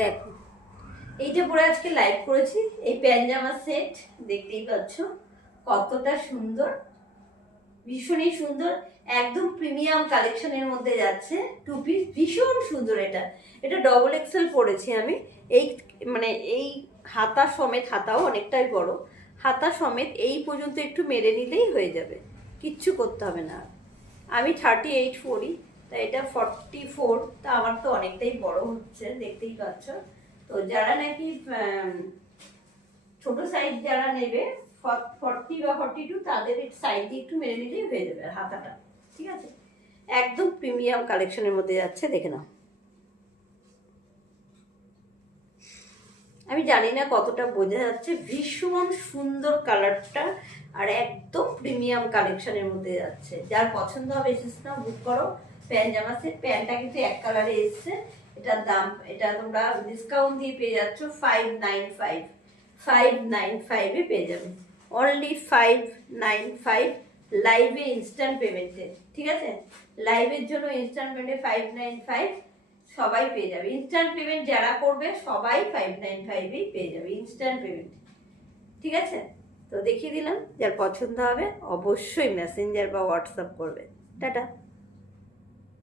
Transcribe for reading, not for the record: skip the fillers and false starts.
দেখো, এইটা পরে আজকে লাইভ করেছি, এই প্যানজামা সেট দেখতেই পাচ্ছ কতটা সুন্দর, ভীষণই সুন্দর, একদম প্রিমিয়াম কালেকশনের মধ্যে যাচ্ছে। টু পিস ভীষণ সুন্দর। এটা এটা ডবল এক্সেল পরেছি আমি। এই মানে এই হাতা সমেত, হাতাও অনেকটাই বড়, হাতা সমেত এই পর্যন্ত একটু মেরে নিলেই হয়ে যাবে, কিচ্ছু করতে হবে না। আমি 38 পরি, তা এটা 44, তা আমার তো অনেকটাই বড় হচ্ছে, দেখতেই পাচ্ছ। তো যারা নাকি ছোট সাইজ যারা নেবে 40 বা 42, তাদের সাইজ একটু মেরে নিলেই হয়ে যাবে হাতাটা, ঠিক আছে। একদম প্রিমিয়াম কালেকশনের মধ্যে যাচ্ছে, দেখে নাও। আমি জানি না কতটা বোঝা যাচ্ছে, ভীষণ সুন্দর কালারটা, আর একদম প্রিমিয়াম কালেকশনের মধ্যে যাচ্ছে। যার পছন্দ হবে এসেস না, বুক করো। প্যান্ট জামা সেট, প্যান্টটা কিন্তু এক কালারে এসছে। এটার দাম, এটা তোমরা ডিসকাউন্ট দিয়ে পেয়ে যাচ্ছ 595, 595 এ পেয়ে যাবে, অনলি 595। লাইভে ইনস্ট্যান্ট পেমেন্টে, ঠিক আছে, লাইভের জন্য ইনস্ট্যান্ট পেমেন্টে 595 সবাই পেয়ে যাবে। ইনস্ট্যান্ট পেমেন্ট যারা করবে সবাই 595এই পেয়ে যাবে ইনস্ট্যান্ট পেমেন্ট, ঠিক আছে। তো দেখিয়ে দিলাম, যার পছন্দ হবে অবশ্যই মেসেঞ্জার বা হোয়াটসঅ্যাপ করবে। টাটা।